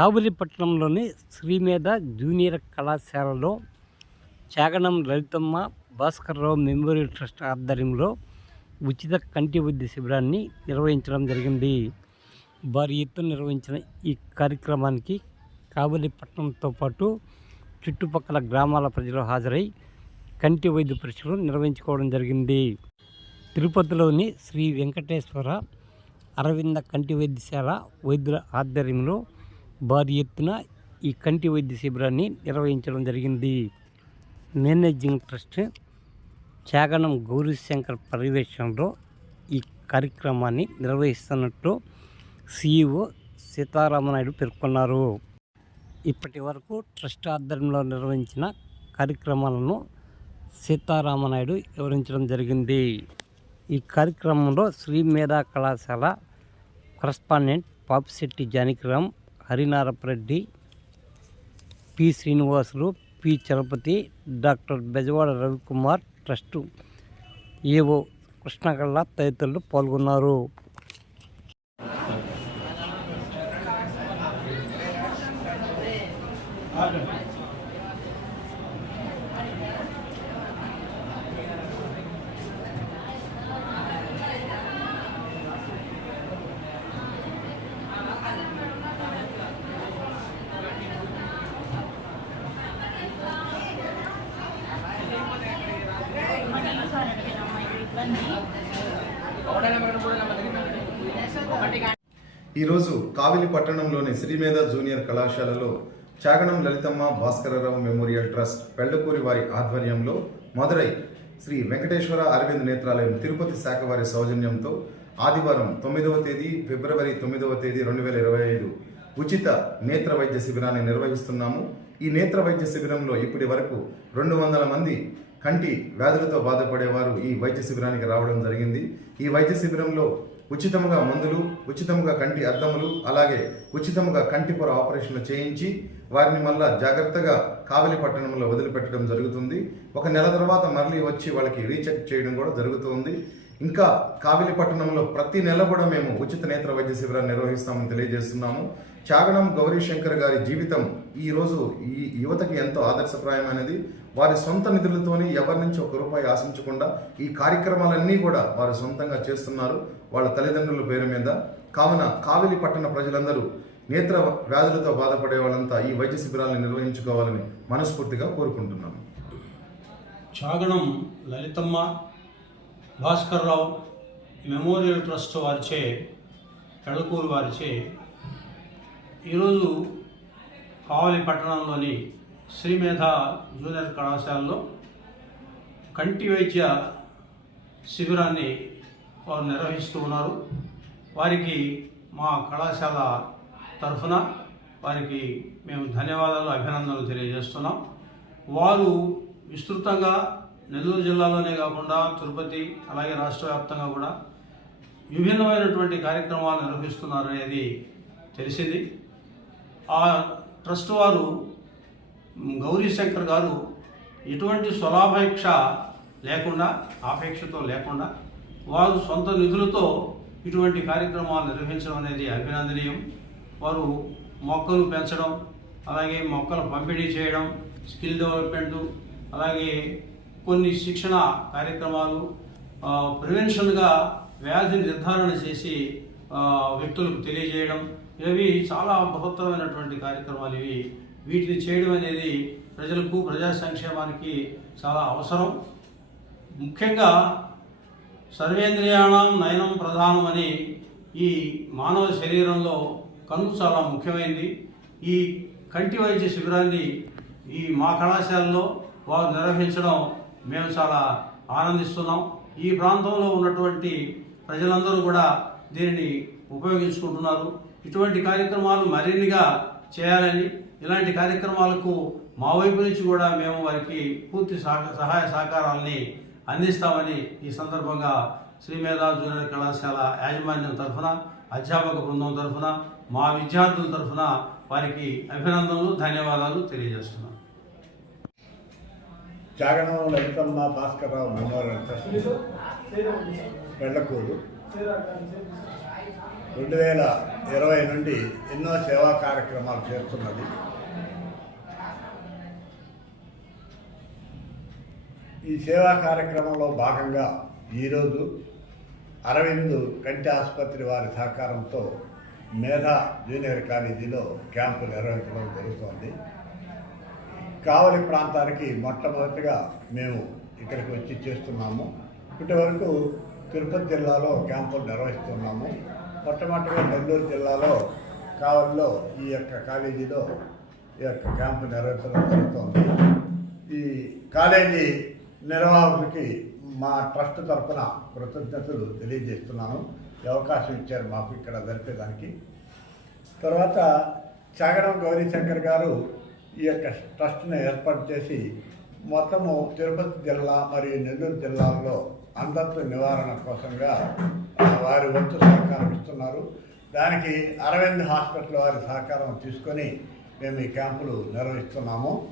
కావులిపట్నంలోని Srimedha junior కళాశాలలో Chaganam Lalithamma Bhaskar Rao memorial trust ఆధ్వర్యంలో ఉచిత కంటి వైద్య శిబిరాన్ని నిర్వహించడం జరిగింది. భారీ ఎత్తున నిర్వహించిన ఈ కార్యక్రమానికి కావలిపట్నంతో పాటు చుట్టుపక్కల గ్రామాల ప్రజలు హాజరై కంటి వైద్య పరీక్షలు నిర్వహించుకోవడం జరిగింది. తిరుపతిలోని శ్రీ వెంకటేశ్వర అరవింద కంటి వైద్యశాల వైద్యుల ఆధ్వర్యంలో భారీ ఎత్తున ఈ కంటి వైద్య శిబిరాన్ని నిర్వహించడం జరిగింది. మేనేజింగ్ ట్రస్ట్ చాగనం గౌరీశంకర్ పర్యవేక్షణలో ఈ కార్యక్రమాన్ని నిర్వహిస్తున్నట్లు సిఇఓ సీతారామనాయుడు పేర్కొన్నారు. ఇప్పటి వరకు ట్రస్ట్ ఆధ్వర్యంలో నిర్వహించిన కార్యక్రమాలను సీతారామనాయుడు వివరించడం జరిగింది. ఈ కార్యక్రమంలో శ్రీ మేధా కళాశాల correspondent Papisetti Janakiram Harinarapareddy P. Srinivasulu P. Chalapathi doctor. Bezawada Ravikumar trust AO Krishnakalla తదితరులు పాల్గొన్నారు. ఈరోజు కావిలి పట్టణంలోని శ్రీమేధ జూనియర్ కళాశాలలో చాగనం లలితమ్మ భాస్కరరావు మెమోరియల్ ట్రస్ట్ పెళ్ళకూరి వారి ఆధ్వర్యంలో మదురై శ్రీ వెంకటేశ్వర అరవింద్ నేత్రాలయం తిరుపతి శాఖ వారి సౌజన్యంతో ఆదివారం తొమ్మిదవ తేదీ ఫిబ్రవరి తొమ్మిదవ తేదీ రెండు వేల ఇరవై ఐదు ఉచిత నేత్ర వైద్య శిబిరాన్ని నిర్వహిస్తున్నాము. ఈ నేత్ర వైద్య శిబిరంలో ఇప్పటి వరకు రెండు వందల మంది కంటి వ్యాధులతో బాధపడేవారు ఈ వైద్య శిబిరానికి రావడం జరిగింది. ఈ వైద్య శిబిరంలో ఉచితముగా మందులు ఉచితముగా కంటి అద్దములు అలాగే ఉచితముగా కంటి పొర ఆపరేషన్లు చేయించి వారిని మళ్ళా జాగ్రత్తగా కావలి పట్టణంలో వదిలిపెట్టడం జరుగుతుంది. ఒక నెల తర్వాత మళ్ళీ వచ్చి వాళ్ళకి రీచెక్ చేయడం కూడా జరుగుతుంది. ఇంకా కావిలి పట్టణంలో ప్రతి నెల కూడా మేము ఉచిత నేత్ర వైద్య శిబిరాన్ని నిర్వహిస్తామని తెలియజేస్తున్నాము. చాగణం గౌరీశంకర్ గారి జీవితం ఈ రోజు ఈ యువతకి ఎంతో ఆదర్శప్రాయమైనది. వారి సొంత నిధులతోని ఎవరి నుంచి ఒక రూపాయి ఆశించకుండా ఈ కార్యక్రమాలన్నీ కూడా వారు సొంతంగా చేస్తున్నారు. వాళ్ళ తల్లిదండ్రుల పేరు మీద. కావున కావిలి పట్టణ ప్రజలందరూ నేత్ర వ్యాధులతో బాధపడే వాళ్ళంతా ఈ వైద్య శిబిరాలను నిర్వహించుకోవాలని మనస్ఫూర్తిగా కోరుకుంటున్నాను. చాగణం లలితమ్మ భాస్కర్రావు మెమోరియల్ ట్రస్ట్ వారిచే ఎళ్ళకూరు వారిచే ఈరోజు కావలి పట్టణంలోని శ్రీమేధ జూనియర్ కళాశాలలో కంటి వైద్య శిబిరాన్ని వారు నిర్వహిస్తూ ఉన్నారు. వారికి మా కళాశాల తరఫున వారికి మేము ధన్యవాదాలు అభినందనలు తెలియజేస్తున్నాం. వారు విస్తృతంగా నెల్లూరు జిల్లాలోనే కాకుండా తిరుపతి అలాగే రాష్ట్ర వ్యాప్తంగా కూడా విభిన్నమైనటువంటి కార్యక్రమాలు నిర్వహిస్తున్నారనేది తెలిసింది. ఆ ట్రస్ట్ వారు మ్, గౌరీ శంకర్ గారు ఎటువంటి స్వలాపేక్ష లేకుండా ఆపేక్షతో లేకుండా వారు సొంత నిధులతో ఇటువంటి కార్యక్రమాలు నిర్వహించడం అనేది అభినందనీయం. వారు మొక్కలు పెంచడం అలాగే మొక్కలు పంపిణీ చేయడం స్కిల్ డెవలప్మెంట్ అలాగే కొన్ని శిక్షణ కార్యక్రమాలు ప్రివెన్షన్గా వ్యాధి నిర్ధారణ చేసి వ్యక్తులకు తెలియజేయడం ఇవి చాలా మహత్తరమైనటువంటి కార్యక్రమాలు ఇవి. వీటిని చేయడం అనేది ప్రజలకు ప్రజా సంక్షేమానికి చాలా అవసరం. ముఖ్యంగా సర్వేంద్రియాణం నయనం ప్రధానం అని ఈ మానవ శరీరంలో కన్ను చాలా ముఖ్యమైనది ఈ కంటి వైద్య శిబిరాన్ని ఈ మా కళాశాలలో వారు నిర్వహించడం మేము చాలా ఆనందిస్తున్నాం. ఈ ప్రాంతంలో ఉన్నటువంటి ప్రజలందరూ కూడా దీనిని ఉపయోగించుకుంటున్నారు. ఇటువంటి కార్యక్రమాలు మరిన్నిగా చేయాలని ఇలాంటి కార్యక్రమాలకు మా వైపు నుంచి కూడా మేము వారికి పూర్తి సహాయ సహకారాలని అందిస్తామని ఈ సందర్భంగా శ్రీమేధ జూనియర్ కళాశాల యాజమాన్యం తరఫున అధ్యాపక బృందం తరఫున మా విద్యార్థుల తరఫున వారికి అభినందనలు ధన్యవాదాలు తెలియజేస్తున్నాం. Jaganam Lalithamma Bhaskarrao memorial trust. వెళ్ళకూరు రెండు వేల ఇరవై నుండి ఎన్నో సేవా కార్యక్రమాలు చేస్తున్నది. ఈ సేవా కార్యక్రమంలో భాగంగా ఈరోజు అరవింద్ కంటి ఆసుపత్రి వారి సహకారంతో మేధా జూనియర్ కాలేజీలో క్యాంపు నిర్వహించడం జరుగుతోంది. కావలి ప్రాంతానికి మొట్టమొదటిగా మేము ఇక్కడికి వచ్చి చేస్తున్నాము. ఇప్పటి వరకు తిరుపతి జిల్లాలో క్యాంపులు నిర్వహిస్తున్నాము. మొట్టమొదటిగా నెల్లూరు జిల్లాలో కావల్లో ఈ యొక్క కాలేజీలో ఈ యొక్క క్యాంపు నిర్వహించడం జరుగుతోంది. ఈ కాలేజీ నిర్వాహకులకి మా ట్రస్ట్ తరఫున కృతజ్ఞతలు తెలియజేస్తున్నాను ఈ అవకాశం ఇచ్చారు మాకు ఇక్కడ జరిపేదానికి. తర్వాత చాగడం గౌరీశంకర్ గారు ఈ యొక్క ట్రస్ట్ని ఏర్పాటు చేసి మొత్తము తిరుపతి జిల్లా మరియు నెల్లూరు జిల్లాల్లో అంధత్వ నివారణ కోసంగా వారి వంతు సహకారం ఇస్తున్నారు. దానికి అరవింద్ హాస్పిటల్ వారి సహకారం తీసుకొని మేము ఈ క్యాంపులు నిర్వహిస్తున్నాము.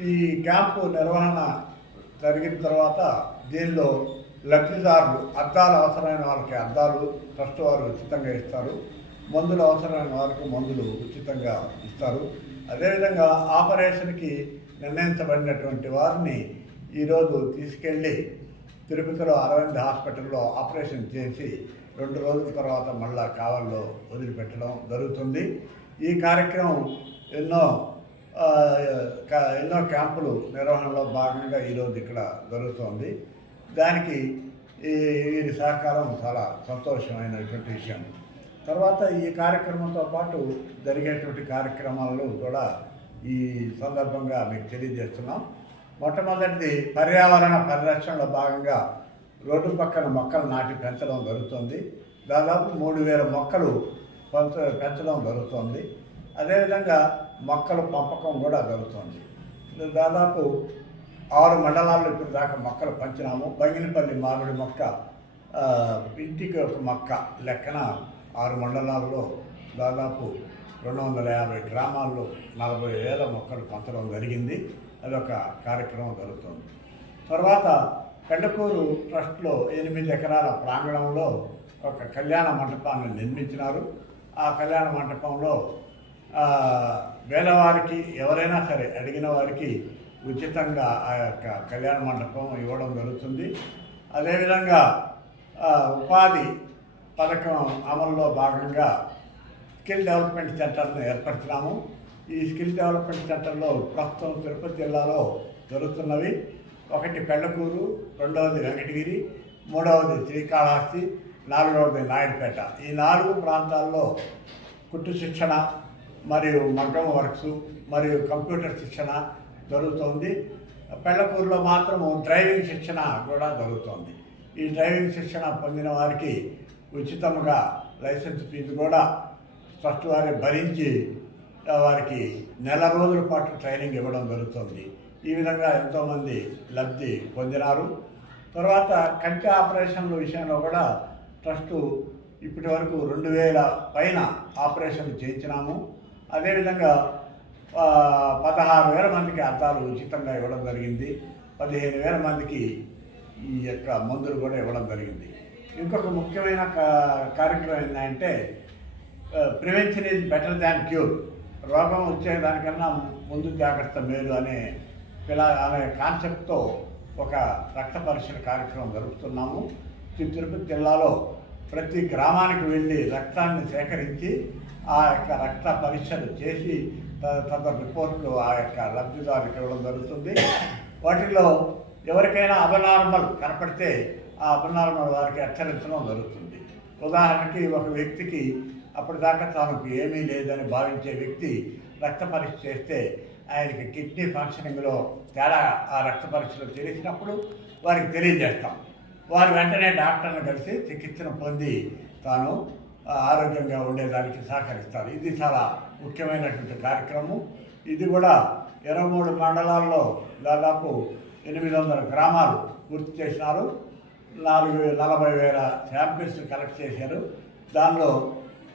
ఈ క్యాంపు నిర్వహణ జరిగిన తర్వాత దీనిలో లబ్ధిదారులు అద్దాలు అవసరమైన వారికి అద్దాలు ట్రస్ట్ వారు ఉచితంగా ఇస్తారు. మందులు అవసరమైన వారికి మందులు ఉచితంగా ఇస్తారు. అదేవిధంగా ఆపరేషన్కి నిర్ణయించబడినటువంటి వారిని ఈరోజు తీసుకెళ్ళి తిరుపతిలో అరవింద్ హాస్పిటల్లో ఆపరేషన్ చేసి రెండు రోజుల తర్వాత మళ్ళా కావల్లో వదిలిపెట్టడం జరుగుతుంది. ఈ కార్యక్రమం ఎన్నో ఎన్నో క్యాంపులు నిర్వహణలో భాగంగా ఈరోజు ఇక్కడ జరుగుతోంది. దానికి ఈ వీరి సహకారం చాలా సంతోషమైనటువంటి విషయం. తర్వాత ఈ కార్యక్రమంతో పాటు జరిగేటువంటి కార్యక్రమాలు కూడా ఈ సందర్భంగా మీకు తెలియజేస్తున్నాం. మొట్టమొదటిది పర్యావరణ పరిరక్షణలో భాగంగా రోడ్డు పక్కన మొక్కలు నాటి పెంచడం జరుగుతుంది. దాదాపు మూడు వేల మొక్కలు పెంచ పెంచడం జరుగుతుంది. అదేవిధంగా మొక్కల పంపకం కూడా జరుగుతుంది. దాదాపు ఆరు మండలాల్లో ఇప్పుడు దాకా మొక్కలు పంచినాము. బంగినపల్లి మామిడి మొక్క ఇంటికి ఒక మొక్క లెక్కన ఆరు మండలాల్లో దాదాపు రెండు వందల యాభై గ్రామాల్లో నలభై వేల మొక్కలు పంచడం జరిగింది. అదొక కార్యక్రమం జరుగుతుంది. తర్వాత పెండకూరు ట్రస్ట్లో ఎనిమిది ఎకరాల ప్రాంగణంలో ఒక కళ్యాణ మంటపాన్ని నిర్మించినారు. ఆ కళ్యాణ మంటపంలో వేలవారికి ఎవరైనా సరే అడిగిన వారికి ఉచితంగా ఆ యొక్క కళ్యాణ మండపం ఇవ్వడం జరుగుతుంది. అదేవిధంగా ఉపాధి పథకం అమలులో భాగంగా స్కిల్ డెవలప్మెంట్ సెంటర్ను ఏర్పరిచినాము. ఈ స్కిల్ డెవలప్మెంట్ సెంటర్లో ప్రస్తుతం తిరుపతి జిల్లాలో జరుగుతున్నవి. ఒకటి పెళ్ళకూరు రెండవది వెంకటగిరి మూడవది శ్రీకాళహస్తి నాలుగవది నాయుడుపేట. ఈ నాలుగు ప్రాంతాల్లో కుట్టు శిక్షణ మరియు మగ్గం వర్క్స్ మరియు కంప్యూటర్ శిక్షణ జరుగుతోంది. పెళ్ళకూరులో మాత్రము డ్రైవింగ్ శిక్షణ కూడా జరుగుతోంది. ఈ డ్రైవింగ్ శిక్షణ పొందిన వారికి ఉచితంగా లైసెన్స్ ఫీజు కూడా ఫస్ట్ వారే భరించి వారికి నెల రోజుల పాటు ట్రైనింగ్ ఇవ్వడం జరుగుతుంది. ఈ విధంగా ఎంతోమంది లబ్ధి పొందినారు. తర్వాత కంటి ఆపరేషన్ల విషయంలో కూడా ట్రస్టు ఇప్పటి వరకు రెండు వేల పైన ఆపరేషన్లు చేయించినాము. అదేవిధంగా పదహారు వేల మందికి అద్దాలు ఉచితంగా ఇవ్వడం జరిగింది. పదిహేను వేల మందికి ఈ యొక్క మందులు కూడా ఇవ్వడం జరిగింది. ఇంకొక ముఖ్యమైన కా- కార్యక్రమం ఏంటంటే prevention is better than cure. రోగం వచ్చేదానికన్నా ముందు జాగ్రత్త మేలు అనే ఇలా అనే కాన్సెప్ట్తో ఒక రక్త పరీక్షల కార్యక్రమం జరుపుతున్నాము. తిరుపతి జిల్లాలో ప్రతి గ్రామానికి వెళ్ళి రక్తాన్ని సేకరించి ఆ యొక్క రక్త పరీక్షలు చేసి త- రిపోర్ట్లు ఆ యొక్క లబ్ధిదారులకు ఇవ్వడం జరుగుతుంది. వాటిలో ఎవరికైనా అబనార్మల్ కనపడితే ఆ అబనార్మల్ వారికి హెచ్చరించడం జరుగుతుంది. ఉదాహరణకి ఒక వ్యక్తికి అప్పటిదాకా తనకు ఏమీ లేదని భావించే వ్యక్తి రక్త పరీక్ష చేస్తే ఆయనకి కిడ్నీ ఫంక్షనింగ్లో తేడా ఆ రక్త పరీక్షలో తెలిసినప్పుడు వారికి తెలియజేస్తాం. వారు వెంటనే డాక్టర్ని కలిసి చికిత్సను పొంది తాను ఆరోగ్యంగా ఉండేదానికి సహకరిస్తారు. ఇది చాలా ముఖ్యమైనటువంటి కార్యక్రమం ఇది కూడా ఇరవై మూడు మండలాల్లో దాదాపు ఎనిమిది వందల గ్రామాలు పూర్తి చేసినారు నాలుగు నలభై వేల శాంపిల్స్ కలెక్ట్ చేశారు. దానిలో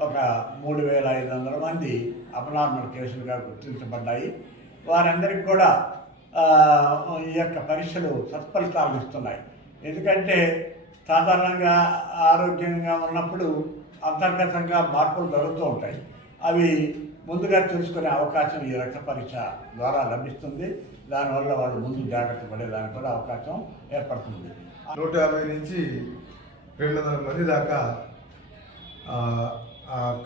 ఒక మూడు వేల ఐదు వందల మంది అబ్నార్మల్ కేసులుగా గుర్తించబడ్డాయి. వారందరికీ కూడా ఈ యొక్క పరీక్షలు సత్ఫలితాలను ఇస్తున్నాయి. ఎందుకంటే సాధారణంగా ఆరోగ్యంగా ఉన్నప్పుడు అంతర్గతంగా మార్పులు జరుగుతూ ఉంటాయి. అవి ముందుగా తెలుసుకునే అవకాశం ఈ రక్త పరీక్ష ద్వారా లభిస్తుంది. దానివల్ల వాళ్ళు ముందు జాగ్రత్త పడేదానికి కూడా అవకాశం ఏర్పడుతుంది. నూట యాభై నుంచి రెండు వందల మంది దాకా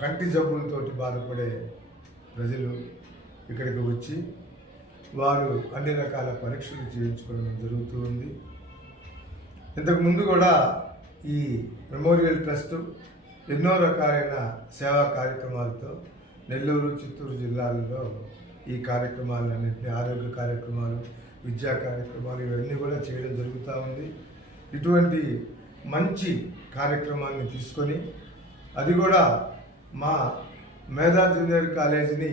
కంటి జబ్బులతోటి బాధపడే ప్రజలు ఇక్కడికి వచ్చి వారు అన్ని రకాల పరీక్షలు చేయించుకోవడం జరుగుతూ ఉంది. ఇంతకుముందు కూడా ఈ మెమోరియల్ ట్రస్ట్ ఎన్నో రకాలైన సేవా కార్యక్రమాలతో నెల్లూరు చిత్తూరు జిల్లాలలో ఈ కార్యక్రమాలన్నింటినీ ఆరోగ్య కార్యక్రమాలు విద్యా కార్యక్రమాలు ఇవన్నీ కూడా చేయడం జరుగుతూ ఉంది. ఇటువంటి మంచి కార్యక్రమాన్ని తీసుకొని అది కూడా మా మేధా జూనియర్ కాలేజీని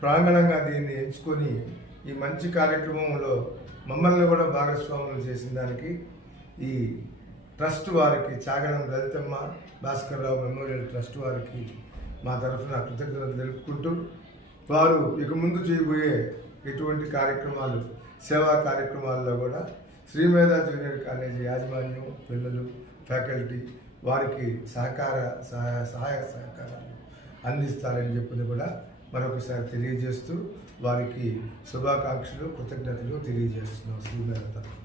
ప్రాంగణంగా దీన్ని ఎంచుకొని ఈ మంచి కార్యక్రమంలో మమ్మల్ని కూడా భాగస్వాములు చేసిన దానికి ఈ ట్రస్ట్ వారికి చాగడం లలితమ్మ భాస్కర్రావు మెమోరియల్ ట్రస్ట్ వారికి మా తరఫున కృతజ్ఞతలు తెలుపుకుంటూ వారు ఇక ముందు చేయబోయే ఎటువంటి కార్యక్రమాలు సేవా కార్యక్రమాల్లో కూడా శ్రీమేధ జూనియర్ కాలేజీ యాజమాన్యం పిల్లలు ఫ్యాకల్టీ వారికి సహకార సహాయ సహాయ సహకారాలు అందిస్తారని చెప్పి కూడా మరొకసారి తెలియజేస్తూ వారికి శుభాకాంక్షలు కృతజ్ఞతలు తెలియజేస్తున్నాం. శ్రీమేధ తరఫున.